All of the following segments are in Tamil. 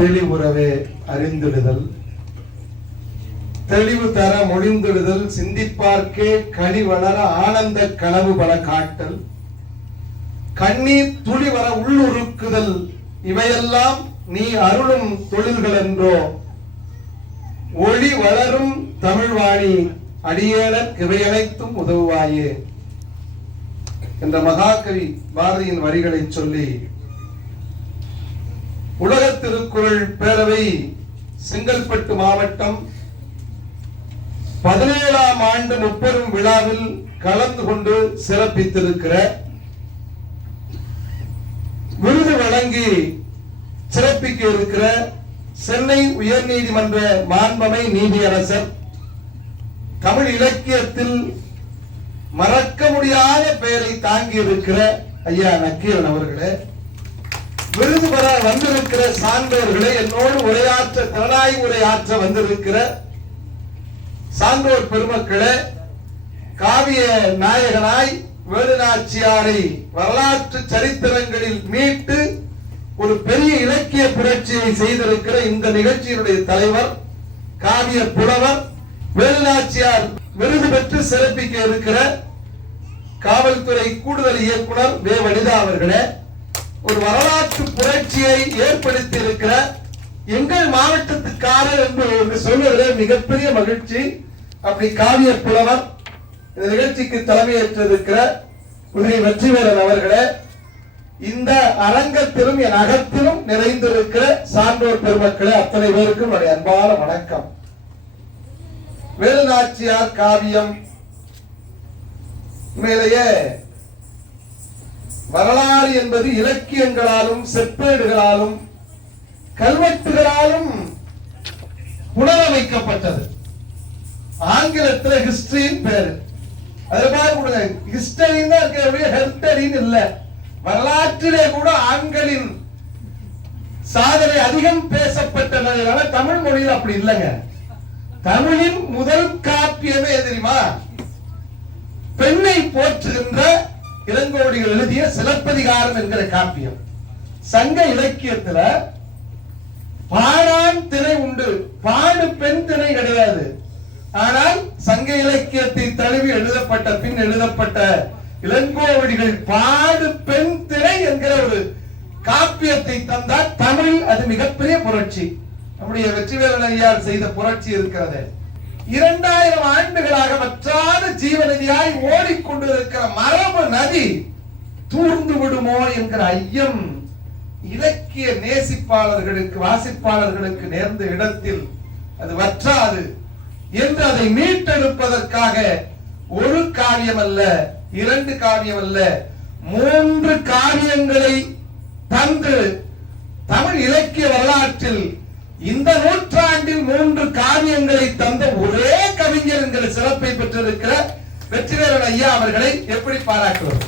தெளிவுறவே அறிந்திடுதல். தெளிவு தர மொழிந்திடுதல் சிந்திப்பார்க்கே களி வளர ஆனந்த கனவு பல காட்டல். கண்ணீர் துளி வர உள்ளுருக்குதல் இவையெல்லாம் நீ அருளும் தொழில்கள் என்றோ ஒளி வளரும் தமிழ்வாணி அடியேனர் இவையனைத்தும் உதவுவாயே. என்ற மகாகவி பாரதியின் வரிகளை சொல்லி உலக திருக்குறள் பேரவை செங்கல்பட்டு மாவட்டம் பதினேழாம் ஆண்டு முப்பெரும் விழாவில் கலந்து கொண்டு சிறப்பித்திருக்கிற விருது வழங்கி சிறப்பிக்க இருக்கிற சென்னை உயர்நீதிமன்ற மாண்பமை நீதியரசர் தமிழ் இலக்கியத்தில் மறக்க முடியாத பெயரை தாங்கி இருக்கிற ஐயா நக்கீரன் அவர்களே விருது பெற வந்திருக்கிற சான்றோர்களை என்னோடு உரையாற்ற திறனாய் உரையாற்ற வந்திருக்கிற சான்றோர் பெருமக்களே காவிய நாயகனாய் வேலுநாச்சியாரை வரலாற்று சரித்திரங்களில் மீட்டு ஒரு பெரிய இலக்கிய புரட்சியை செய்திருக்கிற இந்த நிகழ்ச்சியினுடைய தலைவர் காவிய புலவர் வேலுநாச்சியார் விருது பெற்று சிறப்பிக்க இருக்கிற காவல்துறை கூடுதல் இயக்குனர் வே. வனிதா அவர்களே. ஒரு வரலாற்று புரட்சியை ஏற்படுத்தி இருக்கிற எங்கள் மாவட்டத்துக்காரர் என்று என்று சொல்வதில் மிகப்பெரிய மகிழ்ச்சி. அப்படி காவிய புலவர் இந்த நிகழ்ச்சிக்கு தலைமையேற்றிருக்கிற உதவி வெற்றிவேலன் அவர்களே இந்த அரங்கத்திலும் என் அகத்திலும் நிறைந்திருக்கிற சான்றோர் பெருமக்களே அத்தனை பேருக்கும் என்னுடைய அன்பான வணக்கம். வேலுநாச்சியார் காவியம் உண்மையிலேயே வரலாறு என்பது இலக்கியங்களாலும் செப்பேடுகளாலும் கல்வெட்டுகளாலும் புனரமைக்கப்பட்டது. ஆங்கிலத்தில் ஹிஸ்டரின்னு பேரு. அது மாதிரி கொடுங்க. ஹிஸ்டரின்னு தான் இருக்க ஹெரிட்டரின்னு இல்ல. வரலாற்றிலே கூட ஆண்களின் சாதனை அதிகம் பேசப்பட்டதுனால தமிழ் மொழியில் அப்படி இல்லைங்க. தமிழின் முதல் காப்பியமே தெரியுமா? பெண்ணை போற்று. இளங்கோடிகள் எழுதிய சிலப்பதிகாரம் என்கிற காப்பியம். சங்க இலக்கியத்துல பாடான் திணை உண்டு. பாடு பெண் திணை கிடையாது. ஆனால் சங்க இலக்கியத்தை தழுவி எழுதப்பட்ட பின் எழுதப்பட்ட இளங்கோவடிகள் பாடு பெண் திணை என்கிற ஒரு காப்பியத்தை தந்தால் தமிழ் அது மிகப்பெரிய புரட்சி. நம்முடைய வெற்றிவேலன் ஐயார் செய்த புரட்சி இருக்கிறது. இரண்டாயிரம் ஆண்டுகளாக வற்றாத ஜீவநதியாய் ஓடிக்கொண்டிருக்கிற மரபு நதி தூர்ந்து விடுமோ என்கிற ஐயம் இலக்கிய நேசிப்பாளர்களுக்கு வாசிப்பாளர்களுக்கு நேர்ந்த இடத்தில் அது வற்றாது என்று அதை மீட்டெடுப்பதற்காக ஒரு காவியம் அல்ல இரண்டு காவியம் அல்ல மூன்று காவியங்களை தந்து தமிழ் இலக்கிய வரலாற்றில் இந்த நூற்றாண்டில் மூன்று காவியங்களை தந்த சிறப்பை பெற்றிருக்கிற வெற்றிவேலன் ஐயா அவர்களை எப்படி பாராட்டுவது?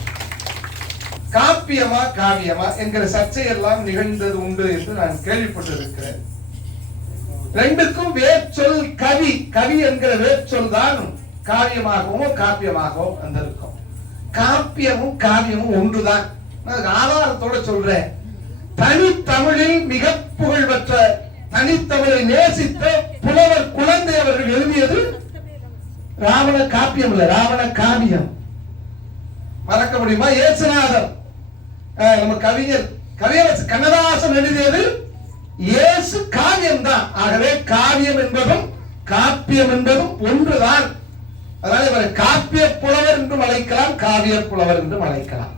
காப்பியமா காவியமா என்கிற சர்ச்சை எல்லாம் நிகழ்ந்தது உண்டு என்று நான் கேள்விப்பட்டிருக்கிறேன். ரெண்டுக்கும் வேர்ச்சொல் கவி கவி என்கிற வேர்ச்சொல் தான் காவியமாகவும் காப்பியமாகவும் வந்திருக்கும். காப்பியமும் காவியமும் ஒன்றுதான். ஆதாரத்தோட சொல்றேன். தனித்தமிழில் மிக புகழ் பெற்ற தனித்தமிழை நேசித்த புலவர் குழந்தை அவர்கள் எழுதியது ராவண காப்பியம் இல்ல ராவண காவியம். மறக்க முடியுமா? ஏசுநாதர். நம்ம கவிஞர் கவியரசு கண்ணதாசன் எழுதியது இயேசு காவியம் தான் ஆகவே காவியம் என்பதும் காப்பியம் என்பதும் ஒன்றுதான். அதனால இவரை காப்பிய புலவர் என்றும் அழைக்கலாம் காவிய புலவர் என்றும் அழைக்கலாம்.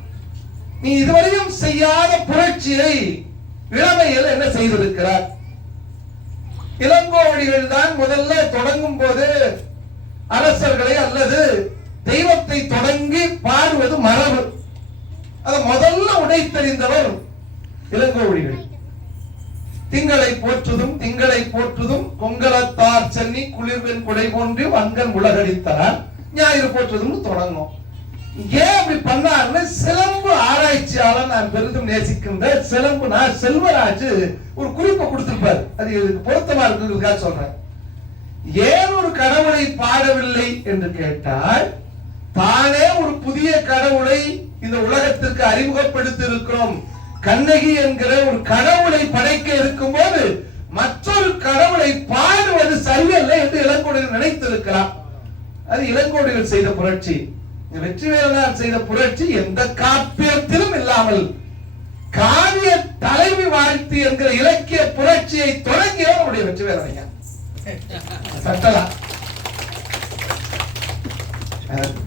நீ இதுவரையும் செய்யாத புரட்சியை இளமையில் என்ன செய்திருக்கிறார்? இளங்கோவடிகள் தான் முதல்ல தொடங்கும் போது அரசர்களை அல்லது தெய்வத்தை தொடங்கி பாடுவது மரபு. அதை முதல்ல உடைத்தறிந்தவர் இளங்கோவடிகள். திங்களை போற்றுதும் திங்களை போற்றுதும் கொங்கலத்தார் சென்னி குளிர்வெண் குடை போன்று அங்கன் உலகடித்தார் ஞாயிறு போற்றுதும் தொடங்கும். ஏன் அப்படி பண்ணாருன்னு சிலம்பு ஆராய்ச்சியாளர் நான் பெரிதும் நேசிக்கின்ற சிலம்பு நான் செல்வராஜ் ஒரு குறிப்பை கொடுத்திருப்பார். அது பொருத்தமா இருக்குங்கிறதுக்காக சொல்றேன். ஏன் ஒரு கடவுளை பாடவில்லை என்று கேட்டால் தானே ஒரு புதிய கடவுளை இந்த உலகத்திற்கு அறிமுகப்படுத்தி இருக்கிறோம் கண்ணகி என்கிற ஒரு கடவுளை படைக்க இருக்கும்போது மற்றொரு கடவுளை பாடுவது சரியல்ல என்று இளங்கோடிகள் நினைத்திருக்கிறார். அது இளங்கோடிகள் செய்த புரட்சி. வெற்றிவேலனார் செய்த புரட்சி எந்த காப்பியத்திலும் இல்லாமல் காவிய தலைவி வாழ்த்து என்கிற இலக்கிய புரட்சியை தொடங்கியவர் நம்முடைய வெற்றிவேலனையா சட்டலா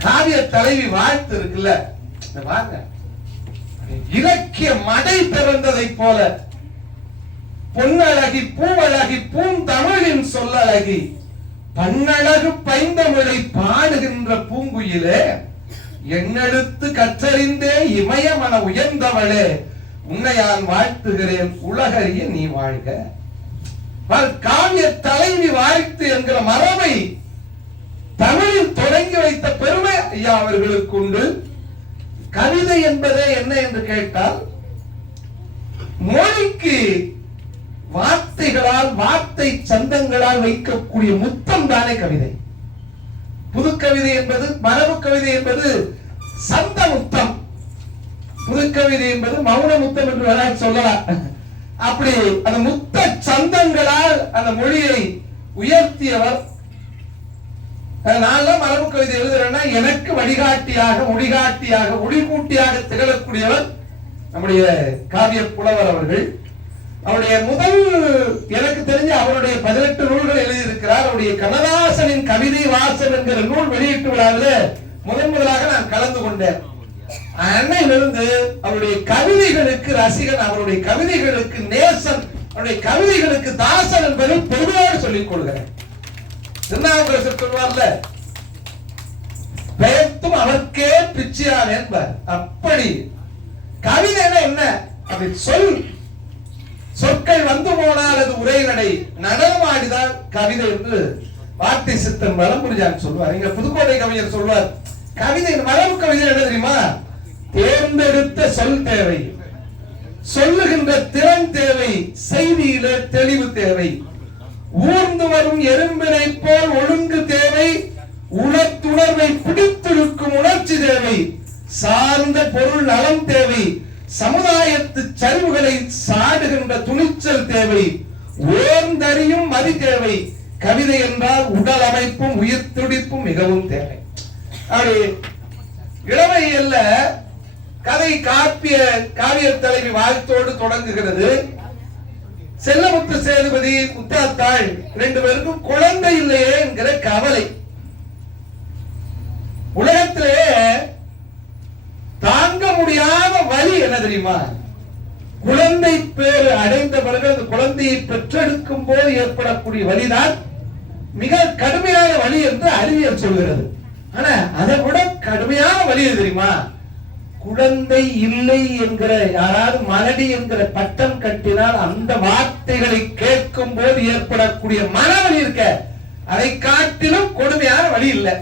காவிய தலைவி வாழ்த்து இருக்குல்ல? பாருங்க இலக்கிய மடை பிறந்ததைப் போல பொன்னழகி பூவழகி பூந்தமிழின் சொல்லழகி பன்னழகு பைந்தமிழை பாடுகின்ற பூங்குயிலே எண்ணெடுத்து கற்றறிந்தே இமயமன உயர்ந்தவளே உன்னையான் வாழ்த்துகிறேன் உலகறிய நீ வாழ்க. காவிய தலைவி வாய்த்து என்கிற மரபை தமிழில் தொடங்கி வைத்த பெருமை ஐயா அவர்களுக்கு உண்டு. கவிதை என்பதே என்ன என்று கேட்டால் மொழிக்கு வார்த்தைகளால் வார்த்தை சந்தங்களால் வைக்கக்கூடிய முத்தம் தானே கவிதை. புது கவிதை என்பது மரபு கவிதை என்பது சந்த முத்தம். புது கவிதை என்பது மௌன முத்தம் என்று வேணால் சொல்லலாம். அப்படி அந்த முத்த சந்தங்களால் அந்த மொழியை உயர்த்தியவர். நான் மரபு கவிதை எழுதுறேன்னா எனக்கு வழிகாட்டியாக முடிகாட்டியாக ஒளிகூட்டியாக திகழக்கூடியவர் நம்முடைய காவிய புலவர் அவர்கள். அவருடைய முதல் எனக்கு தெரிஞ்ச அவருடைய பதினெட்டு நூல்கள் எழுதியிருக்கிறார். அவருடைய கண்ணதாசனின் கவிதை வாசல் என்கிற நூல் வெளியீட்டு விழாவில் முதன் முதலாக நான் கலந்து கொண்டேன். அன்னையிலிருந்து அவருடைய கவிதைகளுக்கு ரசிகன் அவருடைய கவிதைகளுக்கு நேசன் அவருடைய கவிதைகளுக்கு தாசன் என்பதை பெருமையோடு சொல்லிக் கொள்கிறேன். திருநாவுக்கரசர் சொல்வார்ல பெயர்த்தும் அவர்க்கே பிச்சையான் என்பார். அப்படி கவிதைனா என்ன அப்படி சொல். சொற்கள் வந்து போனால் அது உரைநடை நடனமாடிதான் கவிதை என்று வார்த்தை சித்தன் வளம் புரிஞ்சான்னு சொல்லுவார் இங்க புதுக்கோட்டை கவிஞர் சொல்வார் கவிதை மரபு கவிதை என்ன தெரியுமா? தேர்ந்தெடுத்த சொல் தேவை. சொல்லுகின்ற திறன் தேவை செய்தியில தெளிவு தேவை. ஊர்ந்து வரும் எறும்பினை போல் ஒழுங்கு தேவை உணர்த்துணர்வை பிடித்திருக்கும் உணர்ச்சி தேவை சார்ந்த பொருள் நலம் தேவை சமுதாயத்து சரிவுகளை சாடுகின்ற துணிச்சல் தேவை ஓர்ந்தறியும் மதி தேவை கவிதை என்றால் உடல் அமைப்பும் உயிர் துடிப்பும் மிகவும் தேவை. அப்படி இளமையல்ல கதை காப்பிய காவிய தலைவி வாழ்த்தோடு தொடங்குகிறது. செல்லமுத்து சேதுபதி முத்தாத்தாள் ரெண்டு பேருக்கும் குழந்தை இல்லையே என்கிற கவலை. உலகத்திலே தாங்க முடியாத வலி என்ன தெரியுமா? குழந்தை பேரு அடைந்த பிறகு அந்த குழந்தையை பெற்றெடுக்கும் போது ஏற்படக்கூடிய வழிதான் மிக கடுமையான வலி என்று அறிவியல் சொல்கிறது. ஆனா அதை விட கடுமையான வலி தெரியுமா? குழந்தை இல்லை என்கிற யாராவது மலடி என்கிற பட்டம் கட்டினால் அந்த வார்த்தைகளை கேட்கும் போது ஏற்படக்கூடிய மனவழி இருக்க அதை காட்டிலும் கொடுமையான வழி இல்லை.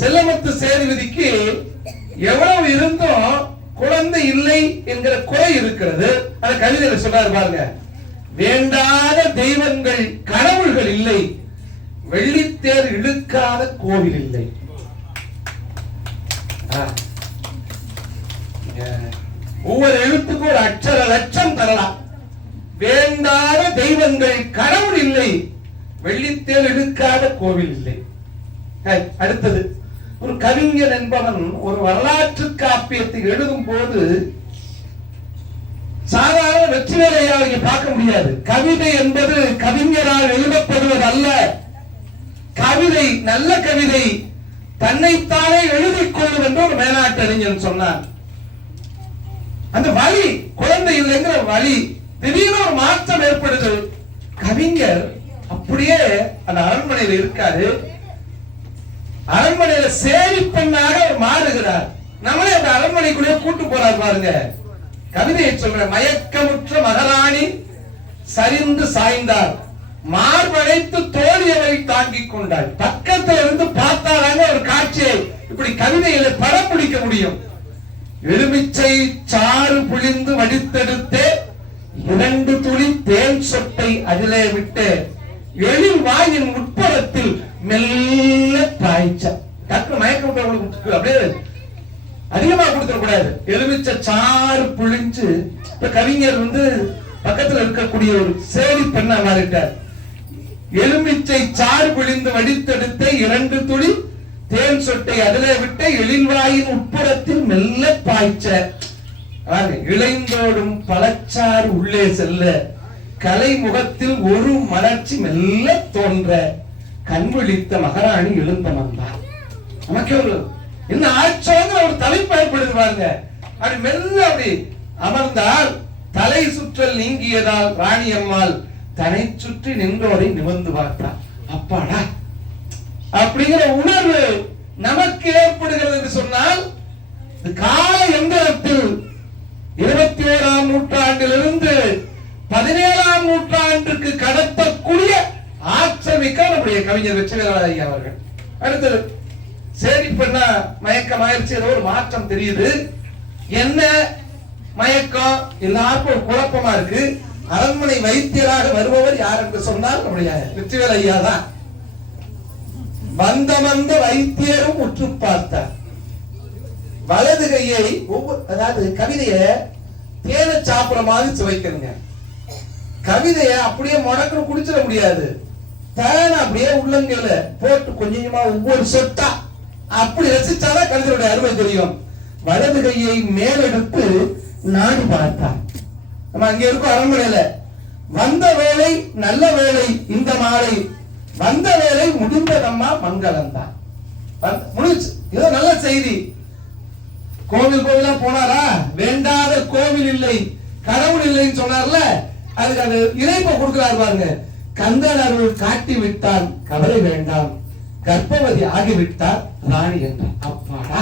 செல்லமுத்து சேதுபதிக்கு எவ்வளவு இருந்தும் குழந்தை இல்லை என்கிற குறை இருக்கிறது. அந்த கவிதையில சொன்னார் பாருங்க. வேண்டாத தெய்வங்கள் கடவுள்கள் இல்லை. வெள்ளித்தேர் இழுக்காத கோவில் இல்லை. ஆ. ஒவ்வொரு எழுத்துக்கும் ஒரு அச்சர லட்சம் தரலாம். வேண்டாத தெய்வங்கள் கடவுள் இல்லை. வெள்ளித்தேர் இழுக்காத கோவில் இல்லை. அடுத்தது. ஒரு கவிஞன் என்பவன் ஒரு வரலாற்று காப்பியத்தை எழுதும் போது சாதாரண வெற்றிவேலையாக இங்க பார்க்க முடியாது. கவிதை என்பது கவிஞரால் எழுதப்படுவது அல்ல கவிதை நல்ல கவிதை தன்னைத்தானே எழுதிக் கொள்ளும் என்று ஒரு மேலாட்டு அறிஞன் சொன்னார் அந்த வலி குழந்தை இல்லைங்கிற வலி திடீர்னு ஒரு மாற்றம் ஏற்படுது. கவிஞர் அப்படியே அந்த அரண்மனையில் இருக்காரு. அரண்மனையில சேரி பெண்ணாக மாறுகிறார். நம்மளே அந்த அரண்மனைக்குள்ளே கூட்டு போறார் பாருங்க. கவிதையை சொல்ற மயக்கமுற்ற மகாராணி சரிந்து சாய்ந்தார். மார்படைத்து தோழியவை தாங்கிக் கொண்டாள். பக்கத்துல இருந்து பார்த்தாலாங்க ஒரு காட்சியை. இப்படி கவிதையில படம் பிடிக்க முடியும். எலுமிச்சை சாறு புழிந்து வடித்தெடுத்தே இரண்டு துளி தேன் சொட்டை அதிலே விட்டு எழில் வாயின் உட்புறத்தில் மெல்ல காய்ச்சா டக்கு மயக்கம் அப்படியே அதிகமா கொடுத்துட கூடாது. எலுமிச்சை சாறு புழிஞ்சு இப்ப கவிஞர் வந்து பக்கத்துல இருக்கக்கூடிய ஒரு சேரி பெண்ணா மாறிட்டார். எலுமிச்சை சாறு பிழிந்து வடித்தெடுத்த இரண்டு துளி தேன் சொட்டை அதிலே விட்ட எழில்வாயின் உட்புறத்தில் மெல்ல பாய்ச்ச. இளைந்தோடும் பழச்சாறு உள்ளே செல்ல. கலை முகத்தில் ஒரு மலர்ச்சி மெல்ல தோன்ற. கண் விழித்த மகாராணி எழுந்த வந்தார். நமக்கு ஒரு என்ன ஆச்சோங்கிற ஒரு தலைப்பு ஏற்படுது பாருங்க. அப்படி மெல்ல அப்படி அமர்ந்தால் தலை சுற்றல் நீங்கியதால் ராணி அம்மாள் தனை சுற்றி நின்றோரை நிமிர்ந்து பார்த்தார். அப்பாடா அப்படிங்கிற உணர்வு நமக்கு ஏற்படுகிறது என்று சொன்னால் கால எந்திரத்தில் இருபத்தி ஓராம் நூற்றாண்டிலிருந்து பதினேழாம் நூற்றாண்டுக்கு கடத்தக்கூடிய ஆற்றல் நம்முடைய கவிஞர் வெற்றிவேலாளர் ஐயா அவர்கள். அடுத்தது சரி பண்ணா மயக்கம் ஆயிடுச்சு ஏதோ ஒரு மாற்றம் தெரியுது. என்ன மயக்கம்? எல்லாருக்கும் குழப்பமா இருக்கு. அரண்மனை வைத்தியராக வருபவர் யார் என்று சொன்னால் நம்முடைய வெற்றிவேல் ஐயா தான். வந்த வந்த வைத்தியரும் உற்று பார்த்தார். வலது கையை அதாவது கவிதைய தேனை சாப்பிடுற மாதிரி சுவைக்கணுங்க கவிதைய அப்படியே முடக்கணும் குடிச்சிட முடியாது. தேனை அப்படியே உள்ளங்கையில போட்டு கொஞ்சமா ஒவ்வொரு சொட்டா அப்படி ரசிச்சாதான் கவிதையோட அருமை தெரியும். வலது கையை மேலெடுத்து நாடி பார்த்தார். நம்ம அங்க இருக்கோம் அரண்மனையில வந்த வேலை நல்ல வேலை இந்த மாலை வந்த வேலை முடிந்ததம்மா மங்களம் தான். முடிஞ்சு இது நல்ல செய்தி. கோவில் கோவிலா போனாரா? வேண்டாத கோவில் இல்லை. கடவுள் இல்லைன்னு சொன்னார்ல. அதுக்கு அந்த இணைப்பை கொடுக்கிறார் பாருங்க. கந்தன் அருள் காட்டி விட்டான் கவலை வேண்டாம். கர்ப்பவதி ஆகிவிட்டார். ராணி என்றார் அப்பாடா.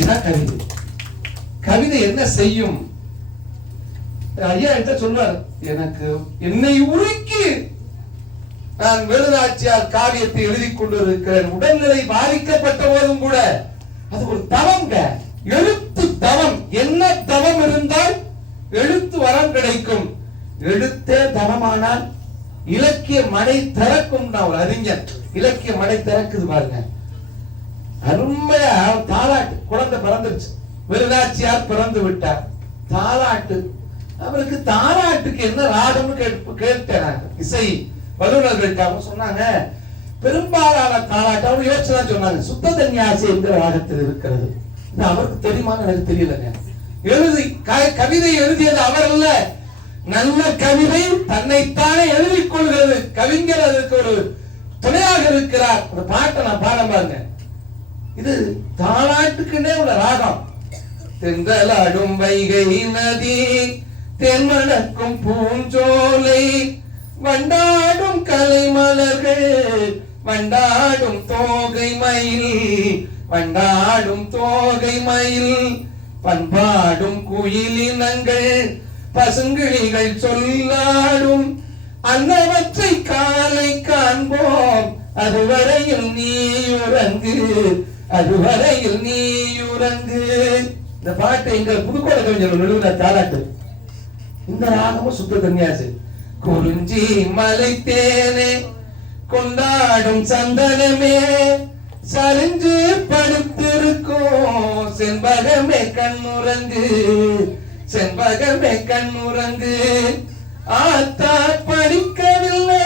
இதான் கவிதை. கவிதை என்ன செய்யும்? ஐயா என்கிட்ட சொல்வார் எனக்கு என்னை உருக்கி நான் வேலுநாச்சியார் காவியத்தை எழுதி கொண்டிருக்கிறேன். உடல்நிலை பாதிக்கப்பட்ட போதும் கூட அது ஒரு தவங்க எழுத்து தவம். என்ன தவம் இருந்தால் எழுத்து வரம் கிடைக்கும். எழுத்தே தவமானால் இலக்கிய மனை திறக்கும் நான் ஒரு அறிஞர் இலக்கிய மனை திறக்குது பாருங்க. அருமையா தாலாட்டு குழந்தை பிறந்துருச்சு. விருதாச்சியார் பிறந்து விட்டார். தாலாட்டு அவருக்கு தாராட்டுக்கு என்ன ராகம்னு கேட்டு கேட்டேன் இசை வல்லுநர்கள்ட்ட அவங்க சொன்னாங்க. பெரும்பாலான தாராட்டு அவங்க யோசிச்சுதான் சொன்னாங்க. சுத்த தன்யாசி என்கிற ராகத்தில் இருக்கிறது. இது அவருக்கு தெரியுமான்னு எனக்கு தெரியலங்க. எழுதி க- கவிதை எழுதியது அவர் அல்ல. நல்ல கவிதை தன்னைத்தானே எழுதிக் கொள்கிறது. கவிஞர் அதற்கு ஒரு துணையாக இருக்கிறார். அந்த பாட்டை நான் பாட பாருங்க. இது தாளாட்டுக்குன்னே உள்ள ராகம். தென்றலாடும் வைகை நதி தென்மணக்கும் பூஞ்சோலை வண்டாடும் கலைமலர்கள் வண்டாடும் தோகை மயில் வண்டாடும் தோகை மயில் பண்பாடும் குயிலினங்கள் பசுங்கிழிகள் சொல்லாடும் அன்னவற்றை காலை காண்போம் அதுவரையில் நீயுறங்கு அதுவரையில் நீயுறங்கு. இந்த பாட்டை எங்கள் புதுக்கோட கவிஞர்கள் எழுதுன தாலாட்டு. இந்த ராகமும் சுத்த தன்யாசு குறிஞ்சி மலை தேனே கொண்டாடும் சந்தனமே சரிஞ்சு படுத்திருக்கும். செண்பகமே கண்ணுறங்கு செண்பகமே கண்ணுறங்கு ஆத்தா படிக்கவில்லை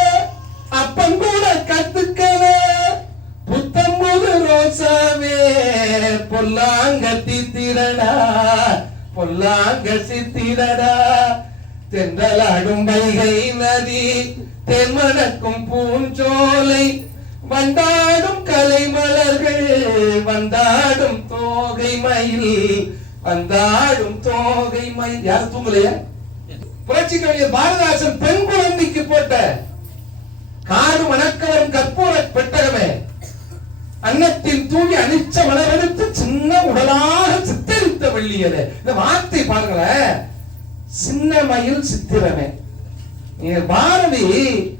அப்பன் கூட கத்துக்கல புத்தம்புது ரோசாவே பொல்லாங்க தித்திரடா பொல்லாங்க சித்திரடா தென்றலாடும் வைகை நதி தென்மணக்கும் பூஞ்சோலை வந்தாடும் கலை மலர்கள் வந்தாடும் தோகை மயில் வந்தாடும் தோகை மயில். யார் தூங்கலையா? புரட்சி கவிஞர் பாரதாசன் பெண் குழந்தைக்கு போட்ட காடு வணக்கவரும் கற்பூர பெட்டகமே அன்னத்தின் தூவி அனிச்ச மலரெடுத்து சின்ன உடலாக சித்தரித்த வெள்ளியது இந்த வார்த்தை பாருங்களேன். சின்ன மயில் சித்திரமே. நீங்க பாரதி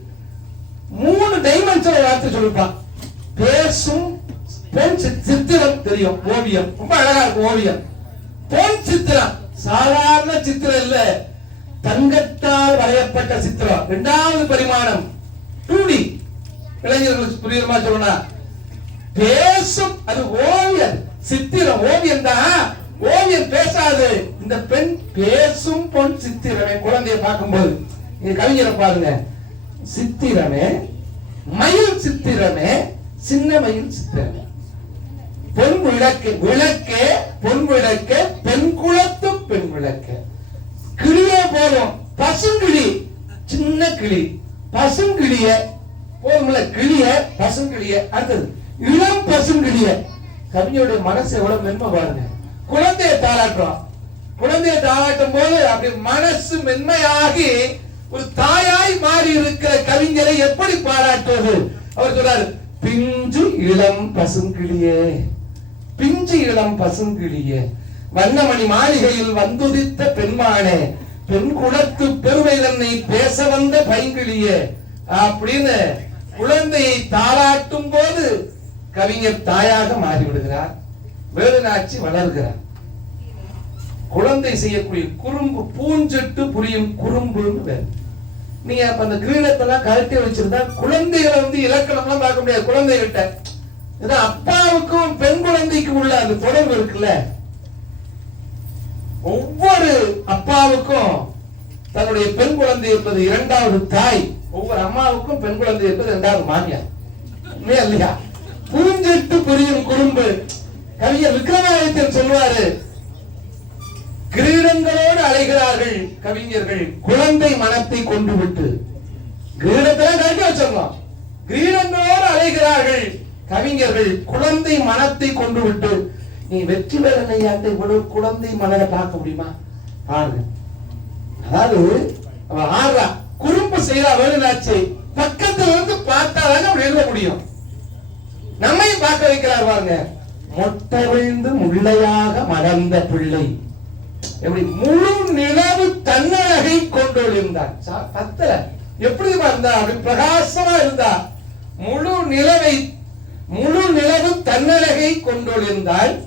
மூணு டைமென்ஷன் வார்த்தை சொல்லிருப்பான் பேசும் பொன் சித்- சித்திரம் தெரியும் ஓவியம். ரொம்ப அழகா இருக்கும் ஓவியம். பொன் சித்திரம். சாதாரண சித்திரம் இல்ல. தங்கத்தால் வரையப்பட்ட சித்திரம். இரண்டாவது பரிமாணம். டூடி. இளைஞர்களுக்கு புரியுற மாதிரி சொல்லணும் பேசும் அது ஓவியம். சித்திரம் ஓவியம் தான் ஓவியம் பேசாது. இந்த பெண் பேசும் பொன் சித்திரமே. குழந்தைய பார்க்கும்போது நீங்க கவிஞரை பாருங்க. சித்திரமே மயில் சித்திரமே சின்ன மயில் சித்திரமே. பொன் விளக்கு விளக்கே பொன் விளக்க பெண் குளத்து பெண் விளக்கு. கிளியே போதும். பசுங்கிளி சின்ன கிளி. பசுங்கிளிய போதும்ல கிளிய பசுங்கிளிய. அடுத்தது இளம் பசுங்கிளிய. கவிஞருடைய மனசு எவ்வளவு மென்மை பாருங்க. குழந்தையை தாளாட்டுறோம். குழந்தையை தாளாட்டும் போது அப்படி மனசு மென்மையாகி ஒரு தாயாய் மாறி இருக்கிற கவிஞரை எப்படி பாராட்டுவது? அவர் சொல்றாரு பிஞ்சு இளம் பசுங்கிளியே பிஞ்சு இளம் பசுங்கிளியே வண்ணமணி மாளிகையில் வந்துதித்த பெண்மானே பெண் குலத்து பெருமை தன்னை பேச வந்த பைங்கிளியே அப்படின்னு குழந்தையை தாளாட்டும் போது கவிஞர் தாயாக மாறிவிடுகிறார். வேலுநாச்சி வளர்கிறார். குழந்தை செய்யக்கூடிய குறும்பு பூஞ்செட்டு புரியும் குறும்புன்னு வேறு நீங்க அப்ப அந்த கிரீடத்தெல்லாம் கழட்டி வச்சிருந்தா குழந்தைகளை வந்து இலக்கணம்லாம் பார்க்க முடியாது. குழந்தைகிட்ட. இது அப்பாவுக்கும் பெண் குழந்தைக்கும் உள்ள அந்த தொடர்பு இருக்குல்ல? ஒவ்வொரு அப்பாவுக்கும் தன்னுடைய பெண் குழந்தை இருப்பது இரண்டாவது தாய். ஒவ்வொரு அம்மாவுக்கும் பெண் குழந்தை இருப்பது இரண்டாவது மாமியார். இல்லையா புரிஞ்சிட்டு புரியும் குறும்பு கவிஞர் விக்ரமாதித்யன் சொல்லுவாரு கிரீடங்களோடு அலைகிறார்கள் கவிஞர்கள் குழந்தை மனத்தை கொண்டு விட்டு. கிரீடத்தை கட்டி வச்சிடலாம். கிரீடங்களோடு அலைகிறார்கள் கவிஞர்கள் குழந்தை மனத்தை கொண்டு விட்டு. நீ வெற்றி வேலையாட்ட இவ்வளவு குழந்தை மனதை பார்க்க முடியுமா? பாருங்க. அதாவது அவ ஆடுறா. குறும்பு செய்யறா வேலுநாச்சி பக்கத்துல இருந்து பார்த்தாதாங்க அப்படி எழுத முடியும். நம்மையும் பார்க்க வைக்கிறார் பாருங்க. மொட்டை முள்ளையாக மலர்ந்த பிள்ளை. எப்படி முழு நிலவு தன்னழகை கொண்டொழிந்தார். சா- பத்தல. எப்படி இருந்தா அப்படி பிரகாசமா இருந்தா முழு நிலவை முழு நிலவு தன்னழகை கொண்டொழிந்தால்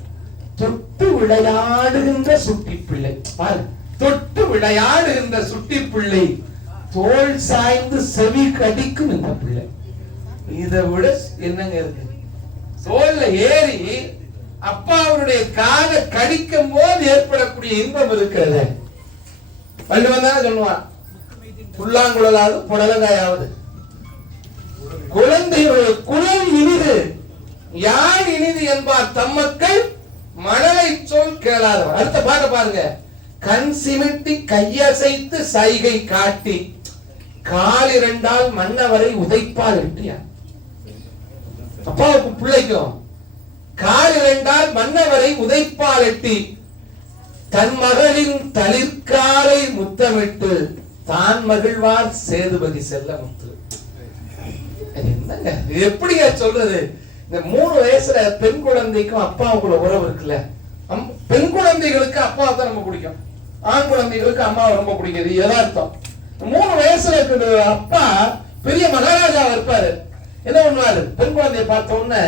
தொட்டு விளையாடுகின்ற சுட்டி பிள்ளை தொட்டு விளையாடுகின்ற சுட்டி பிள்ளை தோல் சாய்ந்து செவி கடிக்கும் இந்த பிள்ளை. இதை விட என்னங்க இருக்கு? தோல்ல ஏறி அப்பா அவருடைய காலை கடிக்கும் போது ஏற்படக்கூடிய இன்பம் இருக்கிறது. வள்ளுவன் தானே சொல்லுவான் புல்லாங்குழலாவது புடலங்காயாவது. குழந்தையுடைய குழல் இனிது யார் இனிது என்பார் தம்மக்கள் மணலை சொல் கேளாதவர். அடுத்த பாட்டு பாருங்க. கண் சிமிட்டி கையசைத்து சைகை காட்டி கால் இரண்டால் மன்னவரை உதைப்பால் வெட்டியா அப்பாவுக்கும் பிள்ளைக்கும். கால் இரண்டால் மன்னவரை உதைப்பால் எட்டி தன் மகளின் தளிர்காலை முத்தமிட்டு தான் மகிழ்வார் சேதுபதி செல்ல முத்து. என்னங்க? எப்படிங்க சொல்றது? இந்த மூணு வயசுல பெண் குழந்தைக்கும் அப்பாவுக்குள்ள உறவு இருக்குல்ல? அம்- பெண் குழந்தைகளுக்கு அப்பாவை தான் ரொம்ப பிடிக்கும். ஆண் குழந்தைகளுக்கு அம்மாவை ரொம்ப பிடிக்கும். இது யதார்த்தம் மூணு வயசுல இருக்கிற அப்பா பெரிய மகாராஜாவா இருப்பாரு. என்ன பண்ணுவாரு பெண் குழந்தையை பார்த்த உடனே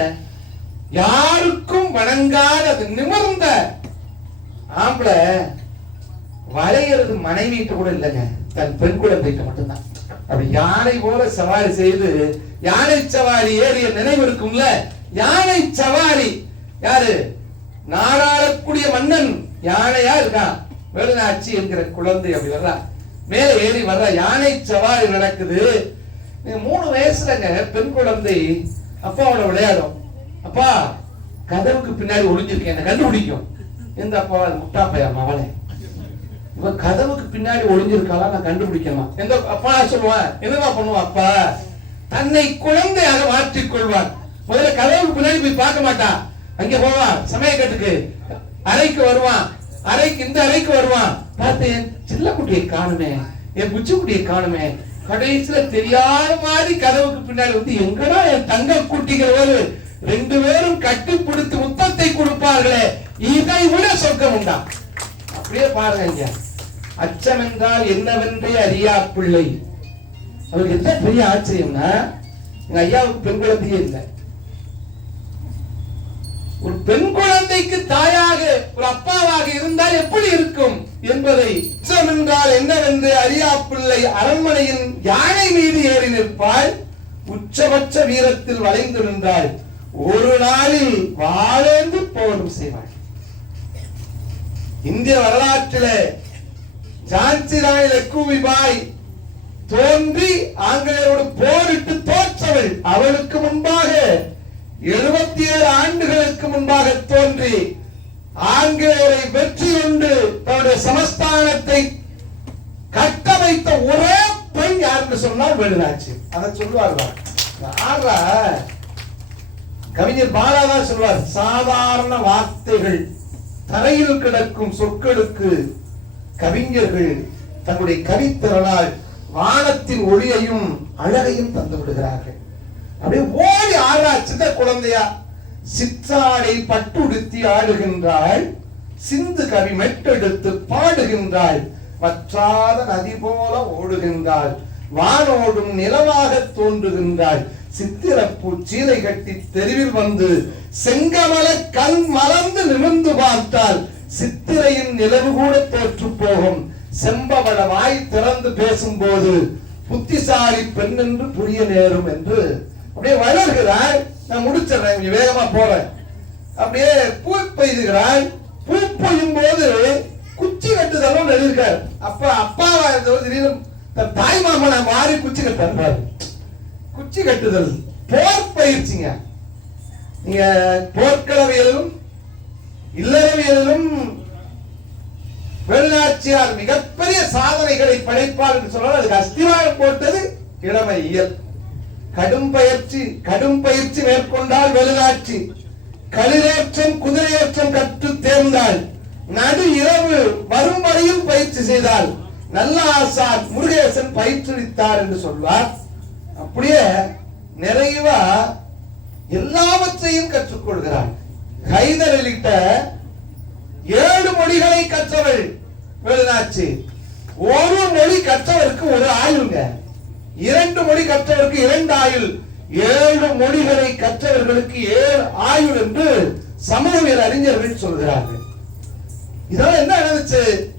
யாருக்கும் வணங்காத அது நிமிர்ந்த ஆம்பளை வரைகிறது மனைவிட்டு கூட இல்லைங்க. தன் பெண் குழந்தைகிட்ட மட்டும்தான். அப்படி யானை போல சவாரி செய்து யானை சவாரி ஏறிய நினைவு இருக்கும்ல? யானை சவாரி. யாரு? நாடாளக்கூடிய மன்னன் யானையா இருக்கான் வேலுநாச்சி என்கிற குழந்தை அப்படி வர்றா மேல ஏறி வர்ற யானை சவாரி நடக்குது. மூணு வயசுலங்க பெண் குழந்தை அப்பாவோட விளையாடும். அப்பா கதவுக்கு பின்னாடி ஒளிஞ்சிருக்கேன். என்ன கண்டுபிடிக்கும். எந்த அப்பா முட்டா பையன் மவளே இவ கதவுக்கு பின்னாடி ஒளிஞ்சிருக்காளா நான் கண்டுபிடிக்கணும்? எந்த அப்பா சொல்லுவான் என்னமா பண்ணுவான் அப்பா? தன்னை குழந்தையாக மாற்றிக் கொள்வான் முதல்ல கதவுக்கு பின்னாடி போய் பார்க்க மாட்டான் அங்க போவான் சமயக்கட்டுக்கு அறைக்கு வருவான். அறைக்கு இந்த அறைக்கு வருவான். பார்த்து சில்ல குட்டியை காணுமே என் புச்சு குட்டியை காணுமே. கடைசியில தெரியாத மாதிரி கதவுக்கு பின்னாடி வந்து எங்கடா என் தங்க குட்டிகள் ஒரு ரெண்டு பேரும் கட்டி பிடித்து முத்தத்தை கொடுப்பார்களே. இதை விட சொர்க்கம் உண்டா? அப்படியே பாருங்க ஐயா. அச்சம் என்றால் என்னவென்றே அறியா பிள்ளை. அவருக்கு என்ன பெரிய ஆச்சரியம்னா எங்க ஐயாவுக்கு பெண் குழந்தையே இல்லை. ஒரு பெண் குழந்தைக்கு தாயாக ஒரு அப்பாவாக இருந்தால் எப்படி இருக்கும் என்பதை அச்சம் என்றால் என்னவென்று அறியா பிள்ளை அரண்மனையின் யானை மீது ஏறி நிற்பாள். உச்சபட்ச வீரத்தில் வளைந்து நின்றாள். ஒரு நாளில் வாழேந்து போரும் செய்வாள். இந்திய வரலாற்றிலே ஜான்சி ராணி லக்குமிபாய் தோன்றி ஆங்கிலேயரோடு போரிட்டு தோற்றவள். அவளுக்கு முன்பாக எழுபத்தி ஏழு ஆண்டுகளுக்கு முன்பாக தோன்றி ஆங்கிலேயரை வெற்றி கொண்டு தன்னுடைய சமஸ்தானத்தை கட்டமைத்த ஒரே பெண் யாருன்னு சொன்னால் வேலுநாச்சி. அதை சொல்லுவார்கள் ஆறா கவிஞர் பாலாதான் சொல்வார் சாதாரண வார்த்தைகள் தரையில் கிடக்கும் சொற்களுக்கு கவிஞர்கள் தங்களுடைய கவித்திறனால் வானத்தின் ஒளியையும் அழகையும் தந்து விடுகிறார்கள் அப்படியே ஓடி ஆடுறா சின்ன குழந்தையா. சிற்றாடை பட்டுடுத்தி ஆடுகின்றாள். சிந்து கவி மெட்டெடுத்து பாடுகின்றாள். வற்றாத நதி போல ஓடுகின்றாள். வானோடும் நிலமாக தோன்றுகின்றாள். சித்திரப்பூ சீலை கட்டி தெருவில் வந்து செங்கமல கண் மலர்ந்து நிமிர்ந்து பார்த்தால் சித்திரையின் நிலவு கூட தோற்று போகும். செம்பவள வாய் திறந்து பேசும்போது புத்திசாலி பெண் என்று புரிய நேரும் என்று அப்படியே வளர்கிறாள் நான் முடிச்சிடுறேன் கொஞ்சம் வேகமா போறேன். அப்படியே பூ பெய்துகிறாள் பூ பெய்யும் போது குச்சி கட்டுதலும் எழுதியிருக்காரு. அப்ப அப்பாவா இருந்தவர் திடீர்னு தன் தாய் மாமனை மாறி குச்சி கட்டுறாரு குச்சி கட்டுதல். போர் பயிற்சிங்க. நீங்க போர்க்களவியலும் இல்லறவியலும் வெள்ளாட்சியார் மிகப்பெரிய சாதனைகளை படைப்பார் என்று சொன்னால் அதுக்கு அஸ்திவாரம் போட்டது இளமை இயல் கடும் பயிற்சி கடும் பயிற்சி மேற்கொண்டால் வெளிநாட்சி களிரேற்றம் குதிரையேற்றம் கற்று தேர்ந்தாள் நடு இரவு வரும் வரையில் பயிற்சி செய்தால் நல்ல ஆசான் முருகேசன் பயிற்றுவித்தார் என்று சொல்வார். அப்படியே நிறைவா எல்லாவற்றையும் கற்றுக்கொள்கிறார். ஹைதர் அலிட்ட ஏழு மொழிகளை கற்றவள். வெளிநாச்சு ஒரு மொழி கற்றவருக்கு ஒரு ஆயுங்க இரண்டு மொழி கற்றவருக்கு இரண்டு ஆயுள் ஏழு மொழிகளை கற்றவர்களுக்கு ஏழு ஆயுள் என்று சமூகவியல் அறிஞர்கள் சொல்கிறார்கள். இதெல்லாம் என்ன நடந்துச்சு?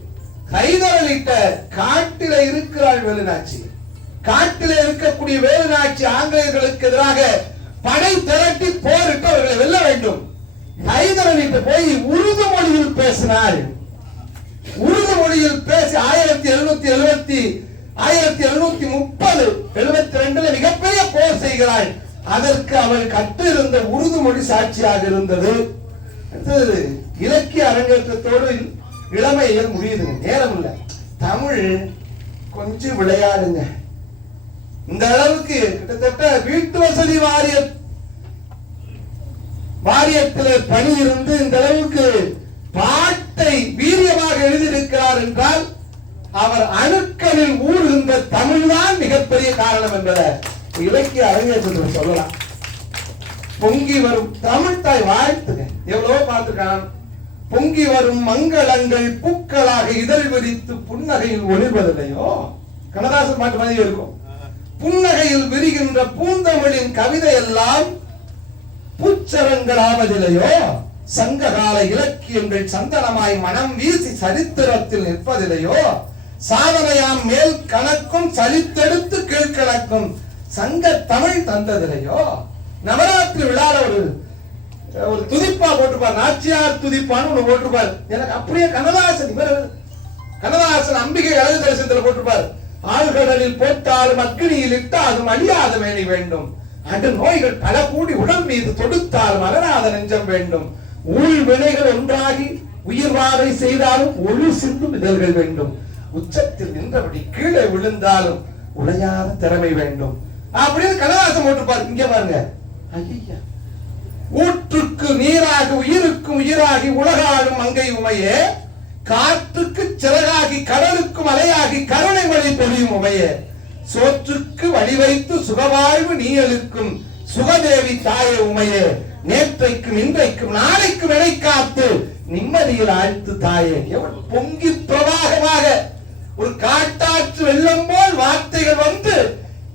கைதரலிட்ட காட்டில இருக்கிறாள் வேலுநாச்சி. காட்டில இருக்கக்கூடிய வேலுநாச்சி ஆங்கிலேயர்களுக்கு எதிராக படை திரட்டி போரிட்டு அவர்களை வெல்ல வேண்டும். ஹைதர் போய் உருது மொழியில் பேசினாள். உருது மொழியில் பேசி ஆயிரத்தி எழுநூத்தி எழுபத்தி ஆயிரத்தி எழுநூத்தி முப்பது எழுபத்தி ரெண்டுல மிகப்பெரிய போர் செய்கிறாள் அதற்கு அவள் கற்றிருந்த உருது மொழி சாட்சியாக இருந்தது. இலக்கிய அரங்கேற்றத்தோடு இளமையில் முடியுதுங்க நேரம் இல்லை. தமிழ் கொஞ்சம் விளையாடுங்க. இந்த அளவுக்கு கிட்டத்தட்ட வீட்டு வசதி வாரிய வாரியத்தில் பணி இருந்து இந்த அளவுக்கு பாட்டை வீரியமாக எழுதியிருக்கிறார் என்றால் அவர் அணுக்களில் ஊறுகின்ற தமிழ்தான் மிகப்பெரிய காரணம் என்பதை இலக்கிய அரங்கேற்றத்தில் சொல்லலாம். பொங்கி வரும் தமிழ் தாய் வாழ்த்துங்க எவ்வளவோ பார்த்துருக்கான். பொங்கி வரும் மங்களங்கள் பூக்களாக இதழ் விரித்து புன்னகையில் ஒளிர்வதில்லையோ? கண்ணதாசன் பாட்டு மாதிரி இருக்கும். புன்னகையில் விரிகின்ற பூந்தமிழின் கவிதை எல்லாம் பூச்சரங்களாவதில்லையோ? சங்ககால இலக்கியங்கள் சந்தனமாய் மனம் வீசி சரித்திரத்தில் நிற்பதில்லையோ? சாதனையாம் மேல் கணக்கும் சலித்தெடுத்து கீழ்கணக்கும் சங்க தமிழ் தந்ததில்லையோ? நவராத்திரி விழால ஒரு ஒரு துதிப்பா போட்டுப்பார் நாச்சியார் துதிப்பான்னு ஒண்ணு போட்டிருப்பார். எனக்கு அப்படியே கண்ணதாசன் இவர் கண்ணதாசன் அம்பிகை அழகு தரிசனத்துல போட்டிருப்பார். ஆழ்கடலில் போட்டாலும் அக்கினியில் இட்டாலும் அழியாத மேனி வேண்டும். அன்று நோய்கள் பல கூடி உடல் மீது தொடுத்தால் மலராத நெஞ்சம் வேண்டும். ஊழ் வினைகள் ஒன்றாகி உயிர் வாரை செய்தாலும் ஒளி சிந்தும் இதழ்கள் வேண்டும். உச்சத்தில் நின்றபடி கீழே விழுந்தாலும் உழையாத திறமை வேண்டும். அப்படின்னு கண்ணதாசன் பாரு இங்க பாருங்க. ஐயா ஊற்றுக்கு நீராக உயிருக்கும் உயிராகி உலகாடும் மங்கை உமையே காற்றுக்கு சிறகாகி கடலுக்கும் அலையாகி கருணை மழை பொழியும் உமையே சோற்றுக்கு வழிவைத்து சுகவாழ்வு நீ அளிக்கும் சுகதேவி தாயே உமையே நேற்றைக்கும் இன்றைக்கும் நாளைக்கும் வினை காத்து நிம்மதியில் ஆழ்த்து தாயே. எவ்வளவு பொங்கி பிரவாகமாக ஒரு காட்டாற்று வெள்ளம் போல் வார்த்தைகள் வந்து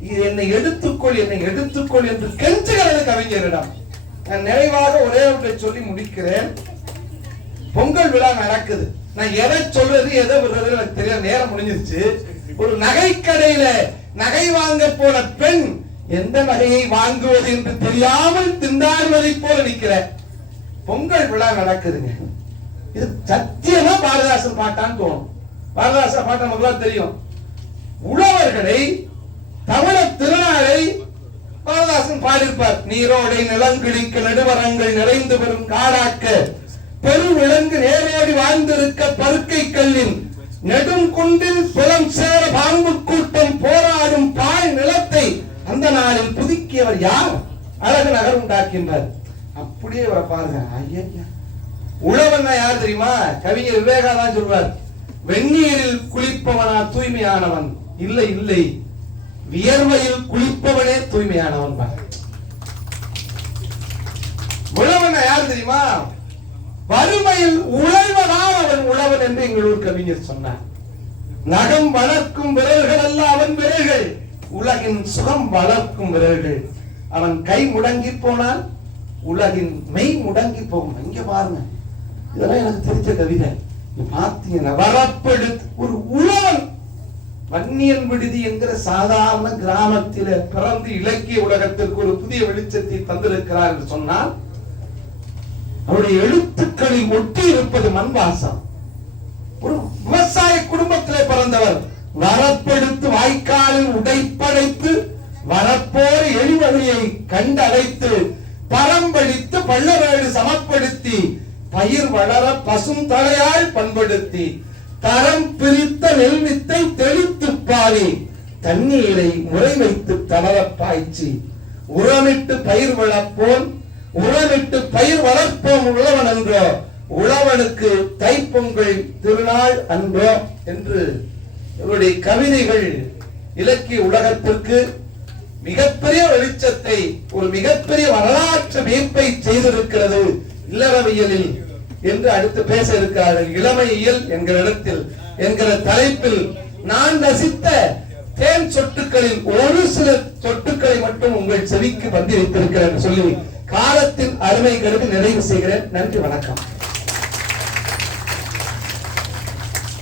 இது என்னை எடுத்துக்கொள் என்னை எடுத்துக்கொள் என்று கெஞ்சுகிறது கவிஞரிடம் நான் நினைவாக ஒரே ஒன்றை சொல்லி முடிக்கிறேன். பொங்கல் விழா நடக்குது. நான் எதை சொல்றது எதை விடுறது எனக்கு தெரியல நேரம் முடிஞ்சிருச்சு. ஒரு நகை கடையில நகை வாங்க போன பெண் எந்த நகையை வாங்குவது என்று தெரியாமல் திண்டாடுவதை போல நிக்கிற பொங்கல் விழா நடக்குதுங்க. இது சத்தியமா பாரதாசன் பாட்டான்னு தோணும். பாரதிதாசன் பாட்டு நமக்கு தெரியும். உழவர்களை தமிழ திருநாளை பாரதாசன் பாடியிருப்பார். நீரோடை நிலங்கிழிக்க நடுவரங்கள் நிறைந்து வரும் காடாக்க. பெருவிலங்கு நேரோடி வாழ்ந்திருக்க பருக்கை கல்லின் நெடும் குண்டில் புலம் சேர பாம்பு கூட்டம் போராடும் பாய் நிலத்தை அந்த நாளில் புதுக்கியவர் யார்? அழகு நகர் உண்டாக்கின்றார். அப்படியே இவரை பாருங்க. ஐயா உழவன்னா யார் தெரியுமா? கவிஞர் விவேகானந்தா சொல்வார். வெந்நீரில் குளிப்பவனா தூய்மையானவன்? இல்லை இல்லை. வியர்வையில் குளிப்பவனே தூய்மையானவன் உழவன் யார் தெரியுமா? வறுமையில் உழைவனால் அவன் உழவன் என்று எங்களூர் கவிஞர் சொன்னார். நகம் வளர்க்கும் விரல்கள் அல்ல அவன் விரல்கள். உலகின் சுகம் வளர்க்கும் விரல்கள். அவன் கை முடங்கி போனால் உலகின் மெய் முடங்கி போகும். இங்க பாருங்க. இதெல்லாம் எனக்கு தெரிஞ்ச கவிதை. பார்த்தீங்கன்னா வரப்படுத்து ஒரு உழவன் வன்னியன் விடுதி என்கிற சாதாரண கிராமத்தில பிறந்து இலக்கிய உலகத்திற்கு ஒரு புதிய வெளிச்சத்தை தந்திருக்கிறார் என்று சொன்னால் அவருடைய எழுத்துக்களில் ஒட்டி இருப்பது மண் வாசம் ஒரு விவசாய குடும்பத்திலே பிறந்தவர் வரப்பெடுத்து வாய்க்காலில் உடைப்படைத்து வரப்போர் எரிவழியை கண்டடைத்து பரம்படித்து பள்ளவேடு பயிர் வளர பசும் தலையால் பண்படுத்தி தரம் பிரித்த நெல்வித்தை தெளித்து பாரி தண்ணீரை முறை வைத்து தளர பாய்ச்சி. உரமிட்டு பயிர் வளர்ப்போம் உரமிட்டு பயிர் வளர்ப்போம் உழவன் என்றோ உழவனுக்கு தைப்பொங்கல் திருநாள் அன்றோ என்று இவருடைய கவிதைகள் இலக்கிய உலகத்திற்கு மிகப்பெரிய வெளிச்சத்தை ஒரு மிகப்பெரிய வரலாற்று வியப்பை செய்திருக்கிறது இல்லறவியலில். என்று அடுத்து பேச இருக்கிறார்கள் இளமையியல் என்கிற இடத்தில் என்கிற தலைப்பில் நான் ரசித்த தேன் சொட்டுக்களில் ஒரு சில சொட்டுக்களை மட்டும் உங்கள் செவிக்கு வந்து வைத்திருக்கிறேன் சொல்லி காலத்தின் அருமை கருதி நிறைவு செய்கிறேன். நன்றி வணக்கம்.